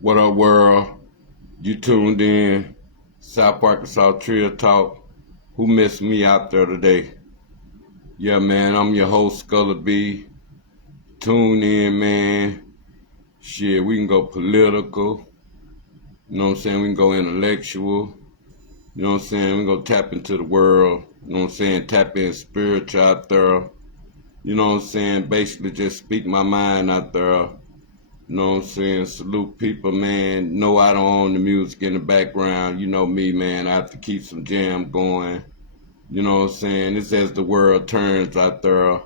What up, world? You tuned in. South Arkansas Trill Talk. Who missed me out there today? Yeah, man, I'm your host, Skulla B. Tune in, man. Shit, we can go political. You know what I'm saying? We can go intellectual. You know what I'm saying? We can go tap into the world. You know what I'm saying? Tap in spiritual out there. You know what I'm saying? Basically just speak my mind out there. You know what I'm saying? Salute people, man. No, I don't own the music in the background. You know me, man. I have to keep some jam going. You know what I'm saying? It's as the world turns out there.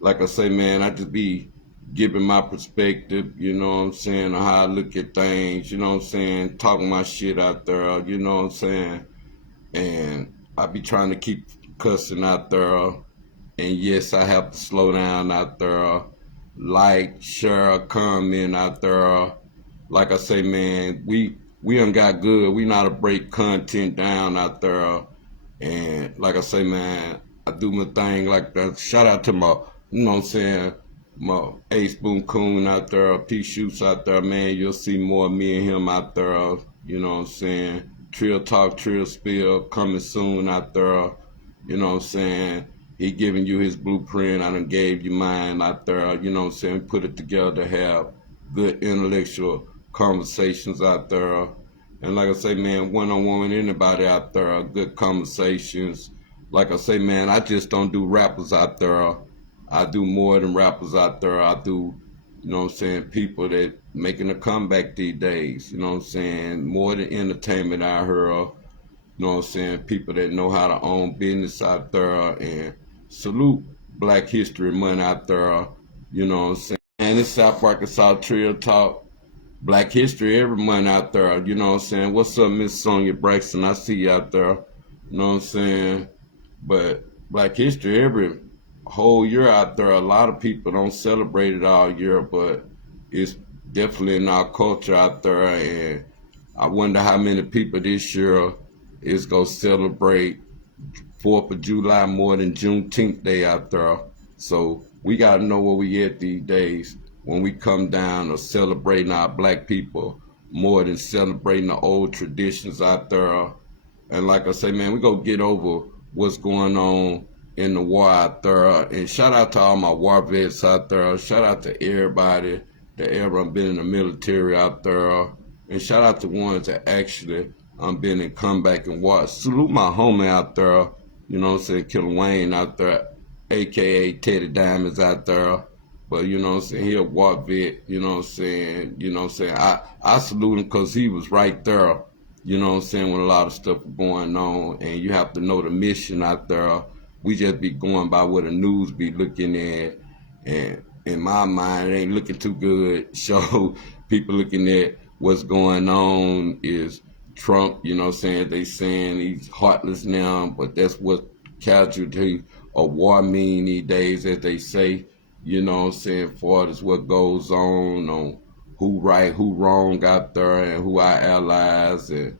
Like I say, man, I just be giving my perspective, you know what I'm saying, on how I look at things, you know what I'm saying, talking my shit out there, you know what I'm saying? And I be trying to keep cussing out there. And yes, I have to slow down out there. Like, share, comment out there. Like I say, man, we done got good. We know how to break content down out there. And like I say, man, I do my thing like that. Shout out to my, you know what I'm saying, my Ace Boom Coon out there, P Shoots out there, man. You'll see more of me and him out there. You know what I'm saying? Trill Talk, Trill Spill coming soon out there. You know what I'm saying? He giving you his blueprint. I done gave you mine out there. You know what I'm saying? Put it together to have good intellectual conversations out there. And like I say, man, one-on-one with anybody out there, good conversations. Like I say, man, I just don't do rappers out there. I do more than rappers out there. I do, you know what I'm saying, people that making a comeback these days. You know what I'm saying? More than entertainment out here. You know what I'm saying? People that know how to own business out there, and salute Black History Month out there. You know what I'm saying? And it's South Arkansas Trill Talk. Black History every month out there. You know what I'm saying? What's up, Miss Sonia Braxton? I see you out there. You know what I'm saying? But Black History every whole year out there. A lot of people don't celebrate it all year, but it's definitely in our culture out there. And I wonder how many people this year is going to celebrate 4th of July more than Juneteenth Day out there. So we got to know where we at these days when we come down or celebrating our black people more than celebrating the old traditions out there. And like I say, man, we go get over what's going on in the war out there. And shout out to all my war vets out there. Shout out to everybody that ever been in the military out there. And shout out to ones that actually been in comeback and war. Salute my homie out there, you know what I'm saying, Killer Wayne out there, a.k.a. Teddy Diamonds out there. But, you know what I'm saying, he a war vet, you know what I'm saying, I salute him because he was right there, you know what I'm saying, when a lot of stuff was going on. And you have to know the mission out there. We just be going by what the news be looking at. And in my mind, it ain't looking too good. So people looking at what's going on is Trump, you know what I'm saying, they saying he's heartless now, but that's what casualty of war mean these days, as they say, you know what I'm saying, far as what goes on who right, who wrong out there, and who our allies, and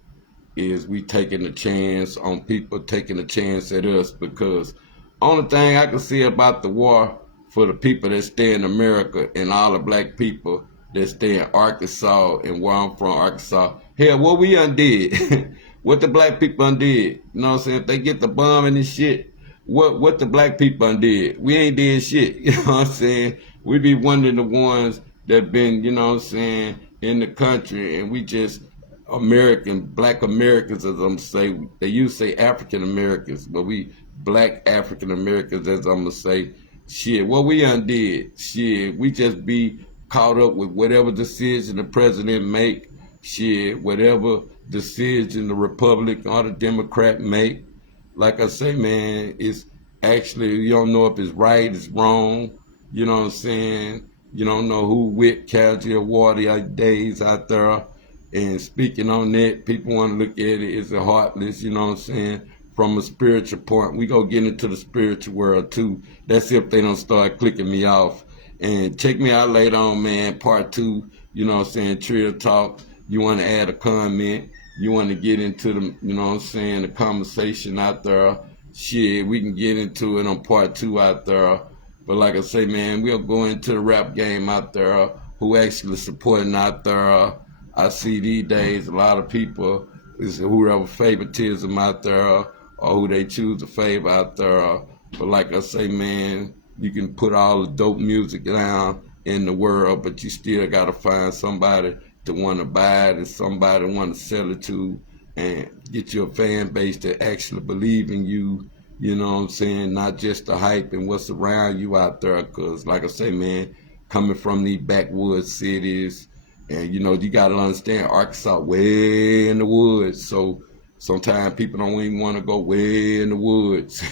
is we taking a chance on people taking a chance at us. Because only thing I can see about the war for the people that stay in America and all the black people that stay in Arkansas and where I'm from, Arkansas, hell, what we undid, what the black people undid, you know what I'm saying, if they get the bombing and shit, what the black people undid, we ain't did shit, you know what I'm saying, we be one of the ones that been, you know what I'm saying, in the country, and we just black Americans, as I'm say, they used to say African Americans, but we black African Americans, as I'm gonna say, shit, what we undid, shit, we just be caught up with whatever decision the president make, shit, whatever decision the Republican or the Democrat make. Like I say, man, it's actually, you don't know if it's right, it's wrong, you know what I'm saying? You don't know who with casualty of war these days out there. And speaking on that, people want to look at it as a heartless, you know what I'm saying, from a spiritual point. We go get into the spiritual world too. That's if they don't start clicking me off. And check me out later on, man, part 2, you know what I'm saying, Trill Talk. You want to add a comment, you want to get into the, you know what I'm saying, the conversation out there, shit, we can get into it on part 2 out there. But like I say, man, we'll go into the rap game out there. who actually supporting out there. I see these days a lot of people is whoever favoritism out there or who they choose to favor out there. But like I say, man, you can put all the dope music down in the world, but you still gotta find somebody to want to buy it and somebody want to sell it to, and get you a fan base that actually believe in you. You know what I'm saying? Not just the hype and what's around you out there. Cause like I say, man, coming from these backwoods cities, and you know, you gotta understand Arkansas way in the woods. So sometimes people don't even want to go way in the woods.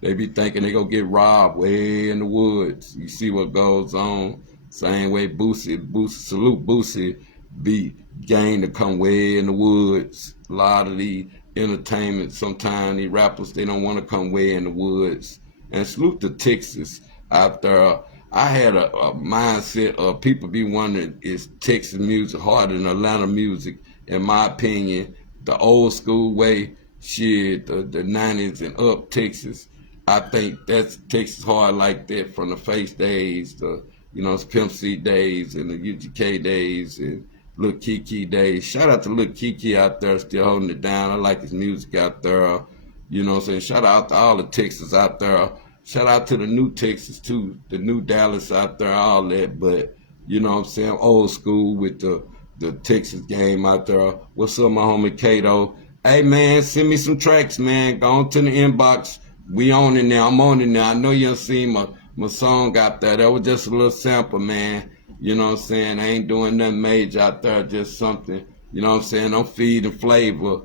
They be thinking they go get robbed way in the woods. You see what goes on. Same way Boosie, salute Boosie, be gang to come way in the woods. A lot of the entertainment, sometimes the rappers, they don't want to come way in the woods. And salute to Texas out there. I had a mindset of people be wondering, is Texas music harder than Atlanta music? In my opinion, the old school way, shit, the 90s and up Texas, I think that's Texas hard like that from the Face days, the Pimp C days and the UGK days and Lil Kiki days. Shout out to Lil Kiki out there still holding it down. I like his music out there. You know what I'm saying? Shout out to all the Texas out there. Shout out to the new Texas too, the new Dallas out there, all that. But you know what I'm saying? Old school with the Texas game out there. What's up, my homie Kato? Hey man, send me some tracks, man. Go on to the inbox. We on it now. I'm on it now. I know you done seen my song out there. That was just a little sample, man. You know what I'm saying? I ain't doing nothing major out there, just something. You know what I'm saying? I'm feeding flavor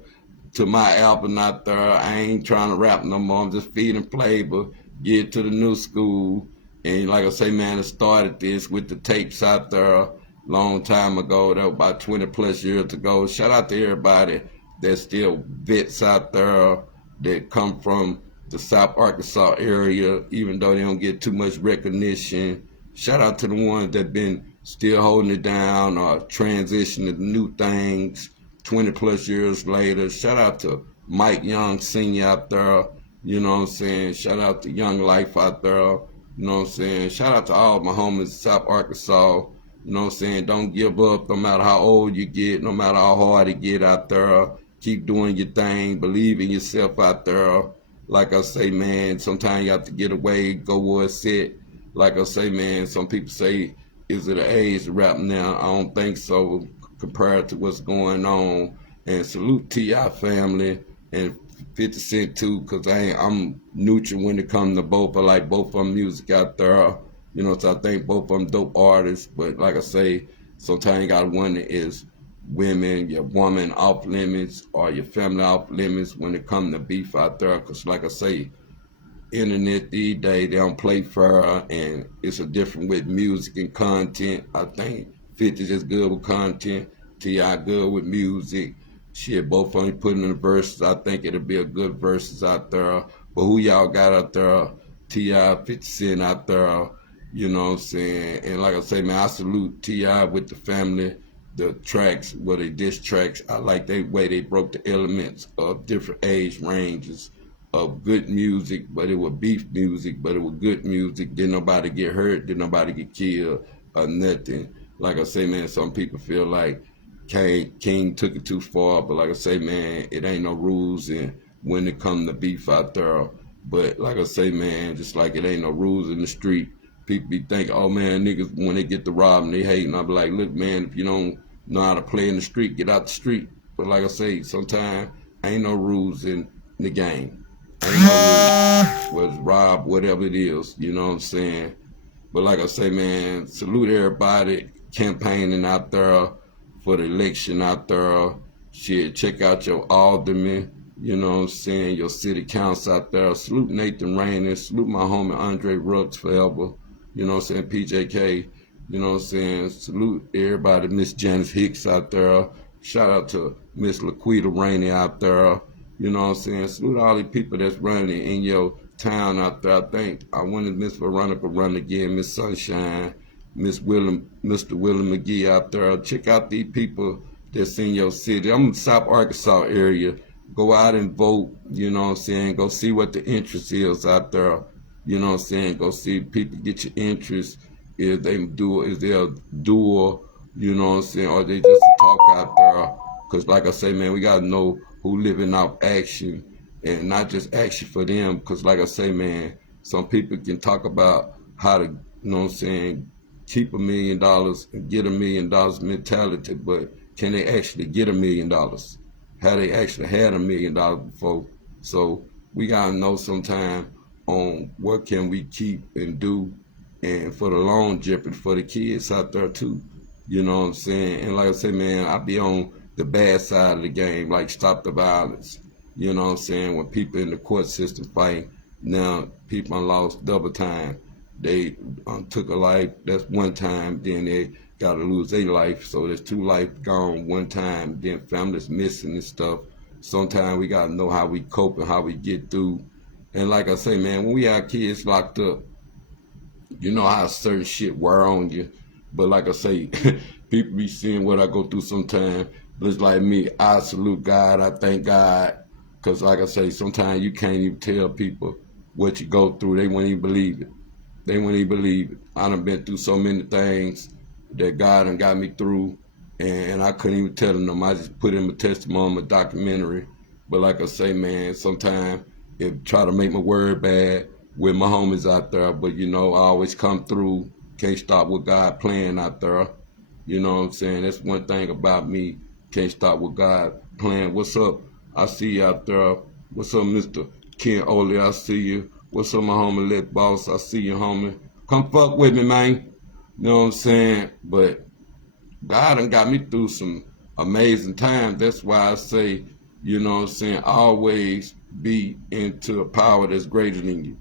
to my album out there. I ain't trying to rap no more. I'm just feeding flavor, get to the new school. And like I say, man, I started this with the tapes out there long time ago. That was about 20 plus years ago. Shout out to everybody that's still vets out there that come from the South Arkansas area, even though they don't get too much recognition. Shout out to the ones that been still holding it down or transitioning to new things 20 plus years later. Shout out to Mike Young Sr. out there, you know what I'm saying? Shout out to Young Life out there, you know what I'm saying? Shout out to all my homies in South Arkansas, you know what I'm saying? Don't give up no matter how old you get, no matter how hard it get out there. Keep doing your thing, believe in yourself out there. Like I say, man, sometimes you have to get away, go where it's at. Like I say, man, some people say, is it an age to rap now? I don't think so compared to what's going on. And salute T.I. family and 50 Cent too, because I'm neutral when it comes to both. I like both of them music out there. You know, so I think both of them dope artists. But like I say, sometimes you got to wonder, is women, your woman off limits or your family off limits when it comes to beef out there? Because like I say, internet these days, they don't play fair, and it's a different with music and content. I think 50 just good with content, T.I. good with music. Shit, both of them putting in the verses. I think it'll be a good verses out there. But who y'all got out there? T.I., 50 Cent out there, you know what I'm saying? And like I say, man, I salute T.I. with the family, the tracks, they diss tracks. I like the way they broke the elements of different age ranges of good music, but it was beef music, but it was good music. Didn't nobody get hurt, didn't nobody get killed or nothing. Like I say, man, some people feel like King took it too far, but like I say, man, it ain't no rules and when it come to beef out there. But like I say, man, just like it ain't no rules in the street. People be thinking, oh man, niggas, when they get to robbing, they hating. I be like, look, man, if you don't know how to play in the street, get out the street. But like I say, sometimes ain't no rules in the game. Ain't no rules. Whether it's rob, whatever it is, you know what I'm saying? But like I say, man, salute everybody campaigning out there for the election out there. Shit, check out your alderman, you know what I'm saying, your city council out there. Salute Nathan Rainer, salute my homie Andre Rooks forever, you know what I'm saying, PJK, you know what I'm saying. Salute everybody, Miss Janice Hicks out there. Shout out to Miss Laquita Rainey out there, you know what I'm saying. Salute all the people that's running in your town out there. I wanted Miss Veronica run again, Miss Sunshine, Mr. William McGee out there. Check out these people that's in your city. I'm in the South Arkansas area. Go out and vote, you know what I'm saying. Go see what the interest is out there, you know what I'm saying. Go see people, get your interest, Is they a doer, you know what I'm saying, or they just talk out there? Because like I say, man, we gotta know who living out action and not just action for them. Because like I say, man, some people can talk about how to, you know what I'm saying, keep $1 million and get $1 million mentality, but can they actually get $1 million? Have they actually had $1 million before? So we gotta know sometime on what can we keep and do, and for the longevity for the kids out there too. You know what I'm saying? And like I say, man, I be on the bad side of the game, like stop the violence. You know what I'm saying? When people in the court system fight, now people lost double time. They took a life, that's one time, then they gotta lose their life. So there's two life gone one time, then families missing and stuff. Sometimes we gotta know how we cope and how we get through. And like I say, man, when we have kids locked up, you know how certain shit wear on you. But like I say, people be seeing what I go through sometimes. But it's like me, I salute God, I thank God. Because like I say, sometimes you can't even tell people what you go through. They won't even believe it. They won't even believe it. I done been through so many things that God done got me through, and I couldn't even tell them. I just put in my testimony, my documentary. But like I say, man, sometimes it try to make my word bad with my homies out there. But you know, I always come through. Can't stop with God playing out there. You know what I'm saying? That's one thing about me. Can't stop with God playing. What's up? I see you out there. What's up, Mr. Ken Oley? I see you. What's up, my homie Lit Boss? I see you, homie. Come fuck with me, man. You know what I'm saying? But God done got me through some amazing times. That's why I say, you know what I'm saying, always be into a power that's greater than you.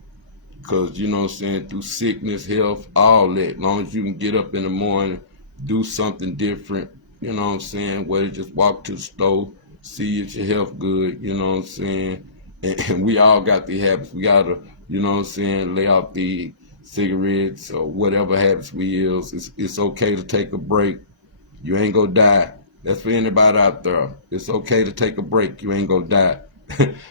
Because, you know what I'm saying, through sickness, health, all that, as long as you can get up in the morning, do something different, you know what I'm saying, whether just walk to the store, see if your health good, you know what I'm saying, and we all got the habits. We got to, you know what I'm saying, lay off the cigarettes or whatever habits we use. It's okay to take a break. You ain't gonna die. That's for anybody out there. It's okay to take a break. You ain't gonna die.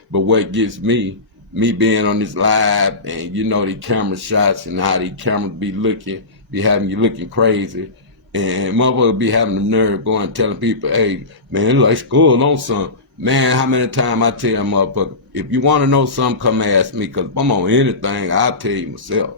But what gets me being on this live, and you know the camera shots and how these cameras be having you looking crazy, and motherfuckers be having the nerve going telling people, hey, man, it's like school on something. Man, how many times I tell motherfuckers, if you want to know something, come ask me, because if I'm on anything, I'll tell you myself.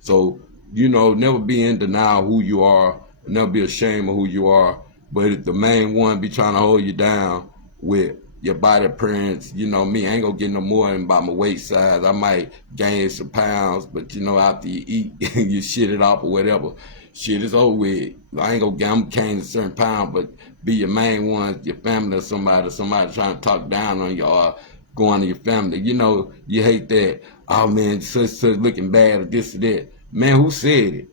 So, you know, never be in denial who you are, never be ashamed of who you are, but if the main one be trying to hold you down with your body appearance, you know me, I ain't gonna get no more than about my waist size. I might gain some pounds, but you know, after you eat, you shit it off or whatever. Shit is over with. I ain't gonna gain a certain pound, but be your main one, your family or somebody trying to talk down on you or going to your family. You know, you hate that. Oh man, such looking bad or this or that. Man, who said it?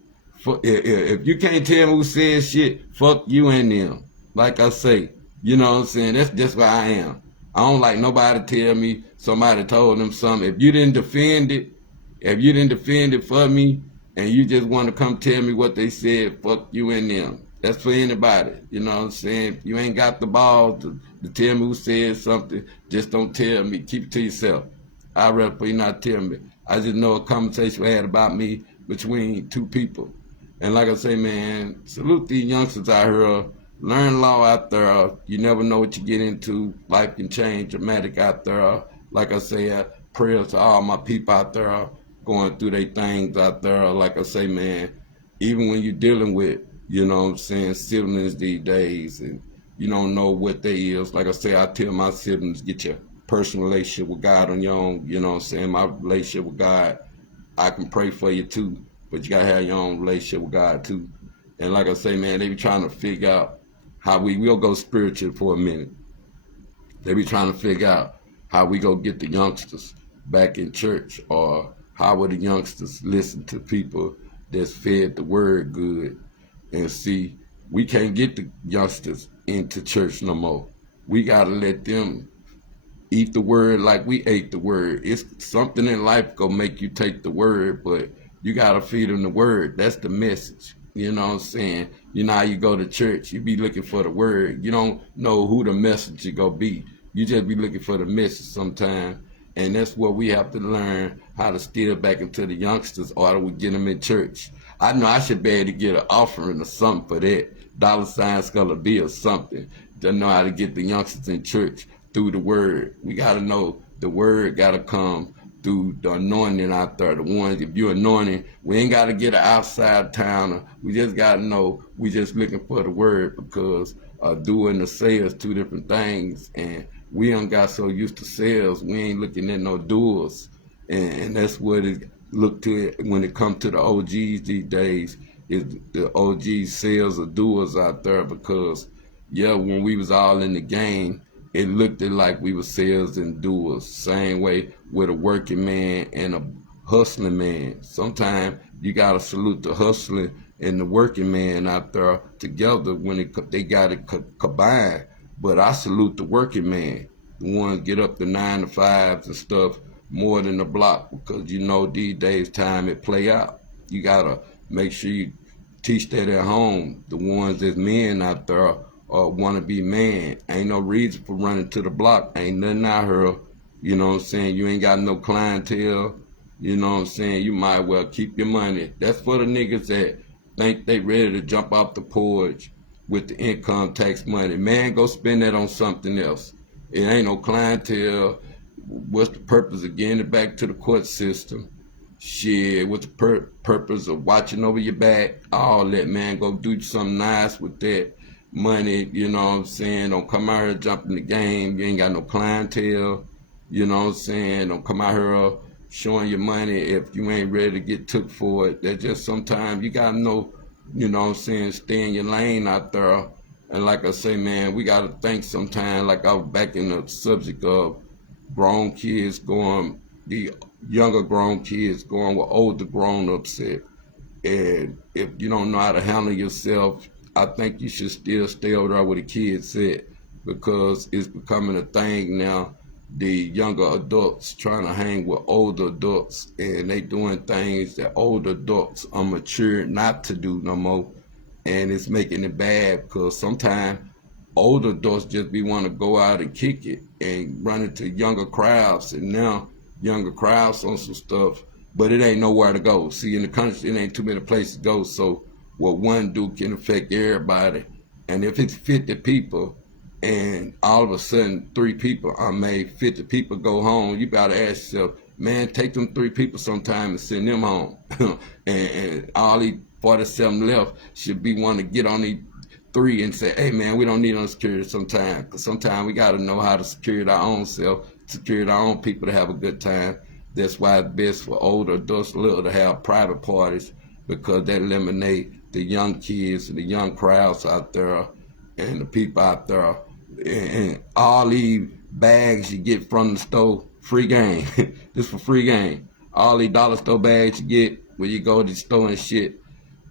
If you can't tell me who said shit, fuck you and them. Like I say, you know what I'm saying? That's just where I am. I don't like nobody tell me somebody told them something. If you didn't defend it for me, and you just want to come tell me what they said, fuck you and them. That's for anybody. You know what I'm saying? If you ain't got the balls to tell me who said something, just don't tell me. Keep it to yourself. I'd rather for you not tell me. I just know a conversation we had about me between two people. And like I say, man, salute these youngsters out here. Learn law out there. You never know what you get into. Life can change dramatic out there. Like I say, prayers to all my people out there going through their things out there. Like I say, man, even when you're dealing with, you know what I'm saying, siblings these days, and you don't know what they is. Like I say, I tell my siblings, get your personal relationship with God on your own. You know what I'm saying? My relationship with God, I can pray for you too, but you gotta have your own relationship with God too. And like I say, man, they be trying to figure out how we'll go spiritual for a minute. They be trying to figure out how we go get the youngsters back in church, or how will the youngsters listen to people that's fed the word good. And see, we can't get the youngsters into church no more. We gotta let them eat the word like we ate the word. It's something in life gonna make you take the word, but you gotta feed them the word. That's the message. You know what I'm saying? You know how you go to church, you be looking for the word. You don't know who the messenger gonna be. You just be looking for the message sometimes. And that's what we have to learn, how to steer back into the youngsters, or do we get them in church. I know I should be able to get an offering or something for that. $Skulla B or something. To know how to get the youngsters in church through the word. We got to know the word got to come through the anointing out there. The ones, if you're anointing, we ain't got to get an outside towner. We just got to know we just looking for the word, because doing the sales, two different things. And we done got so used to sales, we ain't looking at no doers. And that's what it look to it when it comes to the OGs these days, is the OG sales or doers out there. Because yeah, when we was all in the game, it looked like we were sales and doers. Same way with a working man and a hustling man. Sometimes you gotta salute the hustling and the working man out there together when they got it combined. But I salute the working man, the ones get up to 9 to 5s and stuff more than the block, because you know these days time it play out. You gotta make sure you teach that at home. The ones that's men out there want to be man. Ain't no reason for running to the block. Ain't nothing out here. You know what I'm saying? You ain't got no clientele. You know what I'm saying? You might well keep your money. That's for the niggas that think they ready to jump off the porch with the income tax money. Man, go spend that on something else. It ain't no clientele. What's the purpose of getting it back to the court system? Shit, what's the purpose of watching over your back? All that, man. Go do something nice with that money, you know what I'm saying? Don't come out here jumping the game. You ain't got no clientele, you know what I'm saying? Don't come out here showing your money if you ain't ready to get took for it. That just sometimes you gotta know, you know what I'm saying, stay in your lane out there. And like I say, man, we gotta think sometimes, like I was back in the subject of grown kids going, the younger grown kids going with older grown-ups at. And if you don't know how to handle yourself, I think you should still stay over there where the kids at, because it's becoming a thing now. The younger adults trying to hang with older adults, and they doing things that older adults are mature not to do no more. And it's making it bad, because sometimes older adults just be want to go out and kick it and run into younger crowds. And now younger crowds on some stuff, but it ain't nowhere to go. See, in the country, it ain't too many places to go. So what one do can affect everybody. And if it's 50 people and all of a sudden 3 people are made, 50 people go home, you gotta ask yourself, man, take them 3 people sometime and send them home. and all these 47 left should be wanting to get on these 3 and say, hey man, we don't need no security sometime. Because sometimes we gotta know how to secure our own self, secure our own people to have a good time. That's why it's best for older adults little to have private parties, because that eliminate the young kids and the young crowds out there and the people out there. And all these bags you get from the store, free game. This for free game. All these dollar store bags you get when you go to the store and shit.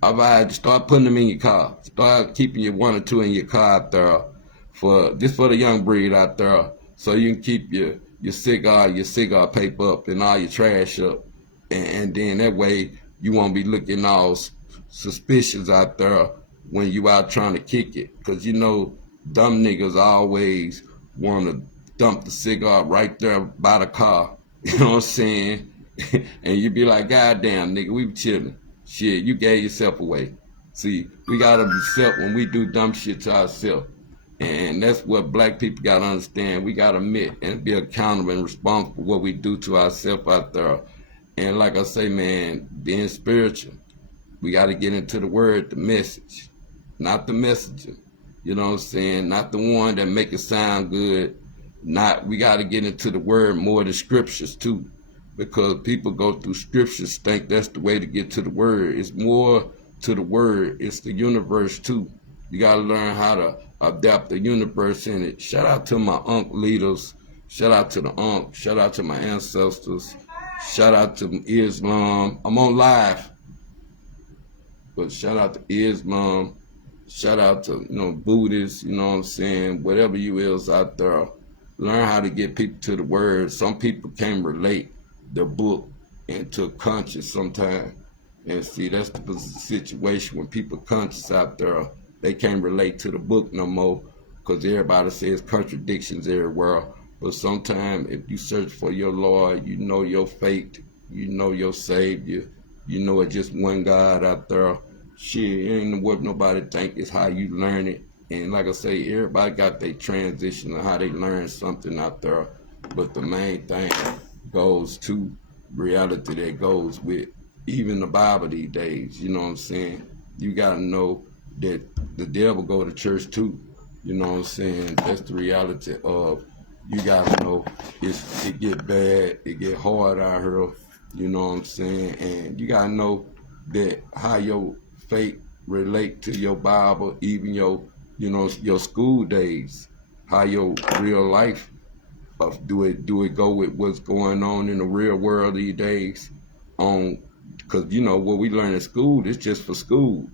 I start putting them in your car. Start keeping your 1 or 2 in your car out there. For the young breed out there. So you can keep your cigar paper up and all your trash up. And then that way you won't be looking all suspicious out there when you out trying to kick it. Because you know dumb niggas always want to dump the cigar right there by the car. You know what I'm saying? And you be like, God damn, nigga, we chilling. Shit, you gave yourself away. See, we gotta be self when we do dumb shit to ourselves. And that's what black people gotta understand. We gotta admit and be accountable and responsible for what we do to ourselves out there. And like I say, man, being spiritual, we gotta get into the word, the message, not the messenger. You know what I'm saying? Not the one that make it sound good. We gotta get into the word more, the scriptures too. Because people go through scriptures, think that's the way to get to the word. It's more to the word. It's the universe too. You gotta learn how to adapt the universe in it. Shout out to my leaders. Shout out to the Shout out to my ancestors. Shout out to Islam. I'm on live. But shout out to Islam. Shout out to, Buddhists, you know what I'm saying? Whatever you is out there. Learn how to get people to the word. Some people can't relate the book into conscious sometimes. And see, that's the situation when people conscious out there, they can't relate to the book no more, because everybody says contradictions everywhere. But sometimes if you search for your Lord, you know your fate, you know your Savior, You know, it's just one God out there. Shit, it ain't what nobody think, it's how you learn it. And like I say, everybody got their transition of how they learn something out there. But the main thing goes to reality that goes with even the Bible these days. You know what I'm saying? You gotta know that the devil go to church too. You know what I'm saying? That's the reality of, you gotta know it get bad, it get hard out here. You know what I'm saying? And you gotta know that how your faith relate to your Bible, even your, you know, your school days, how your real life do it go with what's going on in the real world these days. Because you know what we learn in school, it's just for school.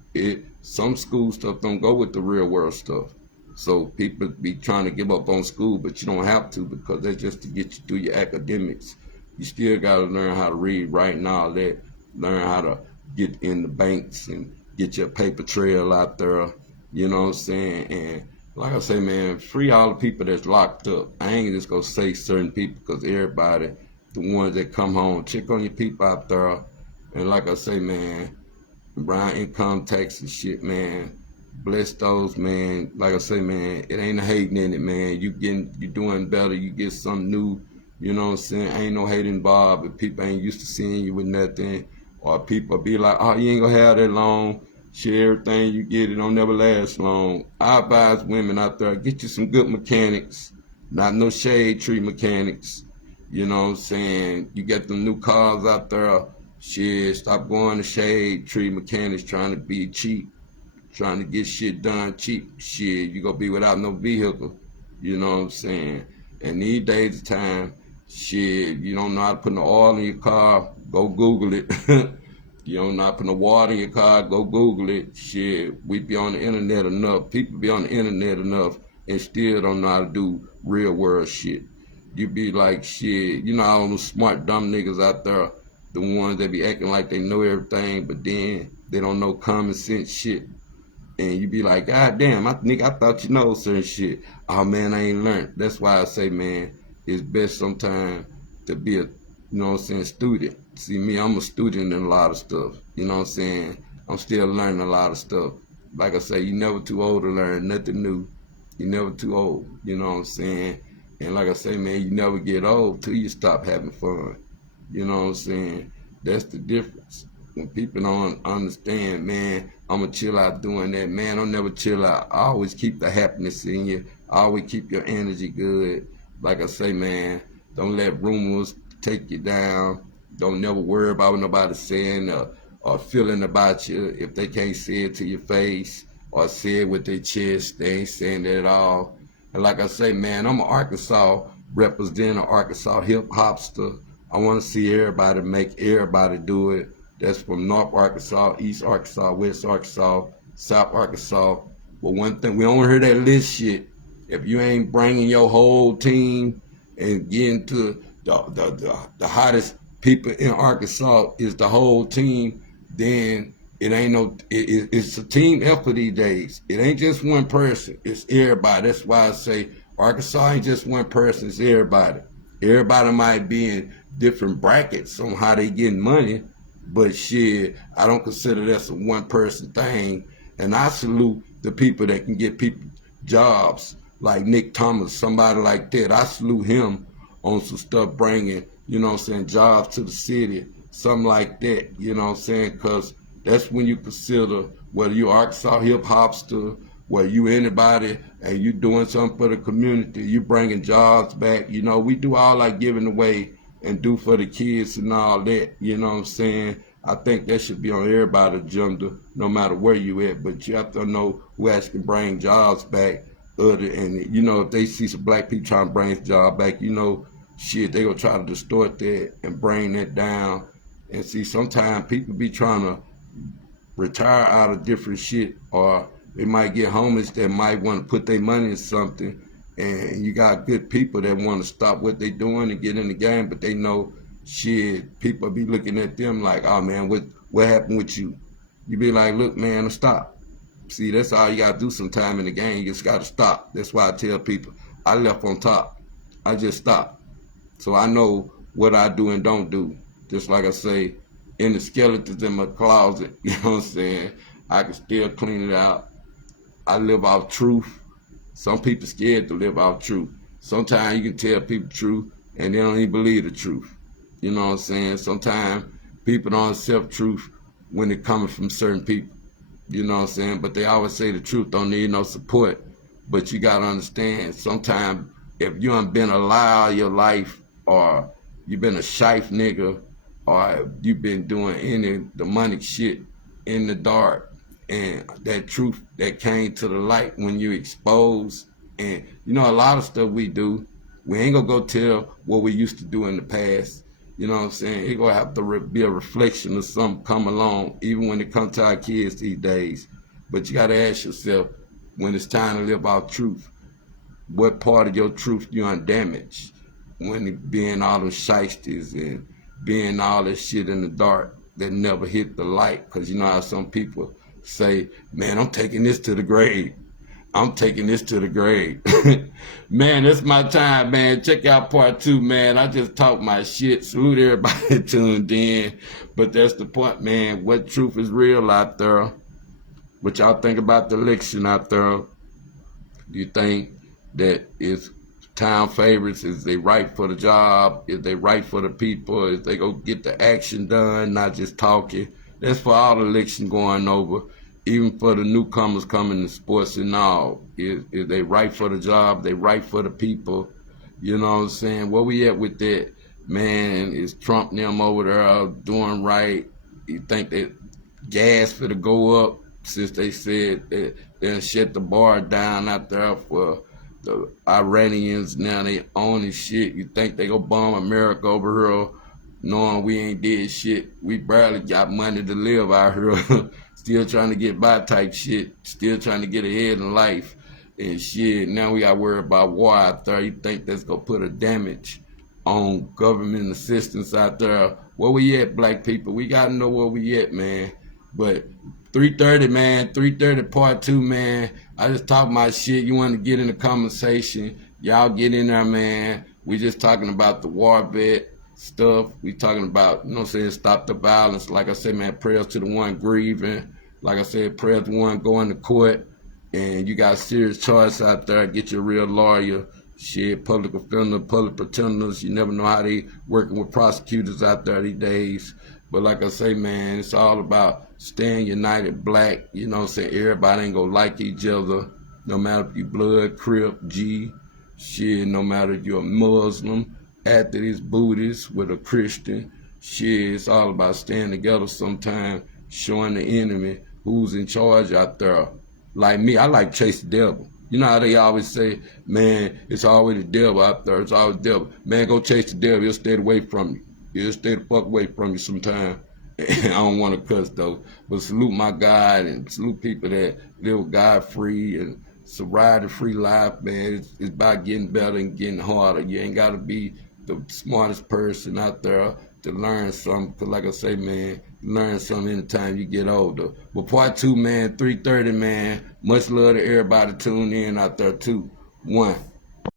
Some school stuff don't go with the real world stuff. So people be trying to give up on school, but you don't have to, because that's just to get you through your academics. You still got to learn how to read, write, and all that. Learn how to get in the banks and get your paper trail out there. You know what I'm saying? And like I say, man, free all the people that's locked up. I ain't just gonna say certain people, because everybody, the ones that come home, check on your people out there. And like I say, man, around income tax and shit, man, bless those, man. Like I say, man, it ain't a hating in it, man. You doing better. You get something new. You know what I'm saying? Ain't no hate involved. If people ain't used to seeing you with nothing, or people be like, oh, you ain't gonna have that long. Shit, everything you get, it don't never last long. I advise women out there, get you some good mechanics, not no shade tree mechanics. You know what I'm saying? You get them new cars out there. Shit, stop going to shade tree mechanics trying to be cheap, trying to get shit done cheap. Shit, you gonna be without no vehicle. You know what I'm saying? And these days of time, shit, you don't know how to put no oil in your car, go Google it. You don't know how to put no water in your car, go Google it. Shit, we be on the internet enough. People be on the internet enough and still don't know how to do real world shit. You be like, shit, you know all those smart dumb niggas out there, the ones that be acting like they know everything, but then they don't know common sense shit. And you be like, God damn, nigga, I thought you know certain shit. Oh man, I ain't learned. That's why I say, man, it's best sometimes to be a, you know what I'm saying, student. See me, I'm a student in a lot of stuff. You know what I'm saying? I'm still learning a lot of stuff. Like I say, you never too old to learn nothing new. You never too old. You know what I'm saying? And like I say, man, you never get old till you stop having fun. You know what I'm saying? That's the difference. When people don't understand, man, I'm going to chill out doing that. Man, I'll never chill out. I always keep the happiness in you. I always keep your energy good. Like I say, man, don't let rumors take you down. Don't never worry about what nobody's saying or feeling about you. If they can't say it to your face or say it with their chest, they ain't saying that at all. And like I say, man, I'm an Arkansas, representing an Arkansas hip-hopster. I want to see everybody make everybody do it. That's from North Arkansas, East Arkansas, West Arkansas, South Arkansas. But one thing, we don't hear that list shit. If you ain't bringing your whole team and getting to the hottest people in Arkansas is the whole team, then it ain't no, it's a team effort these days. It ain't just one person, it's everybody. That's why I say Arkansas ain't just one person, it's everybody. Everybody might be in different brackets on how they getting money, but shit, I don't consider that's a one person thing. And I salute the people that can get people jobs, like Nick Thomas, somebody like that. I salute him on some stuff bringing, you know what I'm saying, jobs to the city, something like that, you know what I'm saying, because that's when you consider whether you Arkansas hip-hopster, whether you anybody and you doing something for the community, you bringing jobs back. You know, we do all like giving away and do for the kids and all that, you know what I'm saying. I think that should be on everybody's agenda, no matter where you at, but you have to know who actually can bring jobs back. And, you know, if they see some black people trying to bring this job back, you know, shit, they gonna try to distort that and bring that down. And see, sometimes people be trying to retire out of different shit, or they might get homeless that might want to put their money in something, and you got good people that want to stop what they doing and get in the game, but they know, shit, people be looking at them like, oh man, what happened with you? You be like, look man, stop. See, that's all you gotta do sometime in the game. You just gotta stop. That's why I tell people, I left on top. I just stopped. So I know what I do and don't do. Just like I say, in the skeletons in my closet. You know what I'm saying? I can still clean it out. I live off truth. Some people scared to live off truth. Sometimes you can tell people the truth and they don't even believe the truth. You know what I'm saying? Sometimes people don't accept truth when it comes from certain people. You know what I'm saying? But they always say the truth don't need no support. But you gotta understand, sometimes if you ain't been a lie all your life, or you been a shife nigga, or you been doing any demonic shit in the dark, and that truth that came to the light when you exposed, and you know a lot of stuff we do, we ain't gonna go tell what we used to do in the past. You know what I'm saying? It gonna have to be a reflection of something come along, even when it comes to our kids these days. But you gotta ask yourself, when it's time to live out truth, what part of your truth you undamaged? When it being all those shysters and being all that shit in the dark that never hit the light. Because you know how some people say, man, I'm taking this to the grave. I'm taking this to the grave. Man, it's my time, man. Check out part 2, man. I just talked my shit. Salute everybody tuned in. But that's the point, man. What truth is real out there? What y'all think about the election out there? Do you think that it's town favorites? Is they right for the job? Is they right for the people? Is they go get the action done, not just talking? That's for all the election going over. Even for the newcomers coming to sports and all. Is they right for the job? They right for the people? You know what I'm saying? Where we at with that? Man, is Trump and them over there doing right? You think that gas for to go up since they said that they'll shut the bar down out there for the Iranians? Now they own this shit. You think they gonna bomb America over here knowing we ain't did shit? We barely got money to live out here. Still trying to get by type shit. Still trying to get ahead in life and shit. Now we got worried about war out there. You think that's gonna put a damage on government assistance out there? Where we at, black people? We gotta know where we at, man. But 3:30, man. 3:30 part 2, man. I just talk my shit. You want to get in the conversation? Y'all get in there, man. We just talking about the war vet stuff. We talking about, you know what I'm saying, stop the violence. Like I said, man, prayers to the one grieving. Like I said, prayers to the one going to court. And you got serious charges out there. Get your real lawyer. Shit, public offender, public pretenders. You never know how they working with prosecutors out there these days. But like I say, man, it's all about staying united black. You know what I'm saying? Everybody ain't gonna like each other. No matter if you blood, Crip, G. Shit, no matter if you're a Muslim, Atheist, Buddhist, with a Christian. Shit, it's all about staying together sometimes, showing the enemy who's in charge out there. Like me, I like chase the devil. You know how they always say, man, it's always the devil out there. It's always the devil. Man, go chase the devil. He'll stay away from you. He'll stay the fuck away from you sometime. I don't want to cuss, though. But salute my God and salute people that live God-free and sobriety-free life, man. It's about getting better and getting harder. You ain't got to be the smartest person out there to learn something. Because like I say, man, learn something anytime you get older. But part 2, man, 3:30, man. Much love to everybody tuning in out there, too. 1.